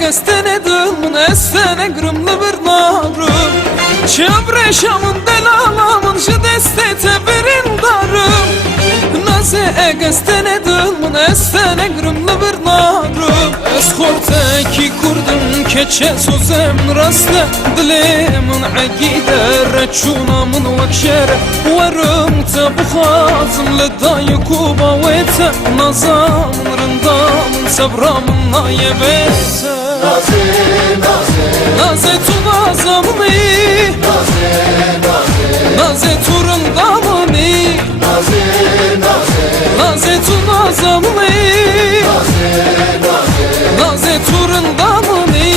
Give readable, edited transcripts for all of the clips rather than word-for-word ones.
اگستن دلمن استن گرم لبرنارم چبر شامن دلالامن جدسته تبرین دارم نازه اگستن دلمن استن گرم لبرنارم از خورته کی کردم که چه سوزم راسته دلمن عقیده رچونامن وکشره ورم تبخازم لدای کوبا ویت نظام رندام صبرام نایبه Naze, naze, Naze tu nazamni naze, naze, Naze tu rındamni naze, naze, Naze tu nazamni naze, naze, Naze tu rındamni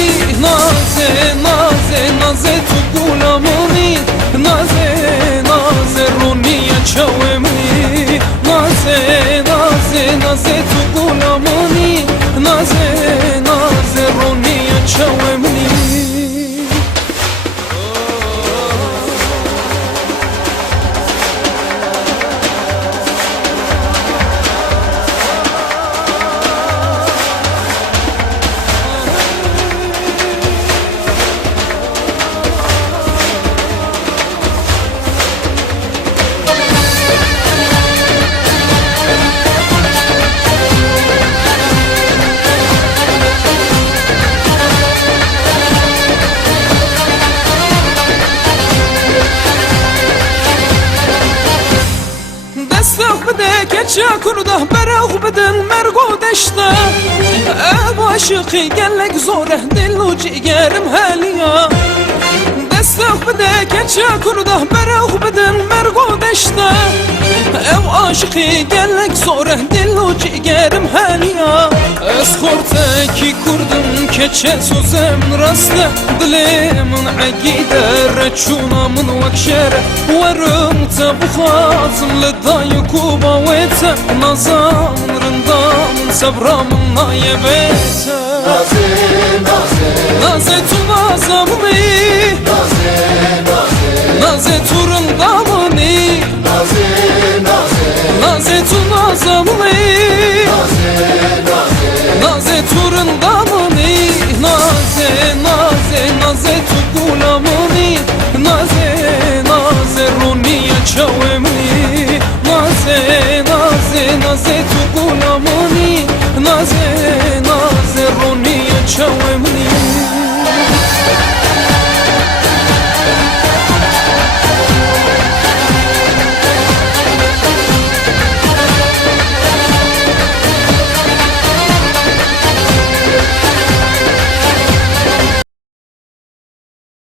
Naze, naze, naze tu gulamni Naze, naze runiya çavemni Naze, naze, naze tu gulamni Naze, naze runiya çavemni دستخ بده که کرده برخ بدن مرگو دشته اب عاشقی گلک زوره دل و جگرم حالیا دستخ بده که کرده برخ بدن مرگو دشته اب عاشقی گلک زوره دل و جگرم حالیا از خورته کی کردم که چه سوزم راسته دلمن عقیده رچونامن وکشره ورم تبخازم لدای کوبا ویت نظام رندام صبرام نایبه naze, naze, Naze tu nazamni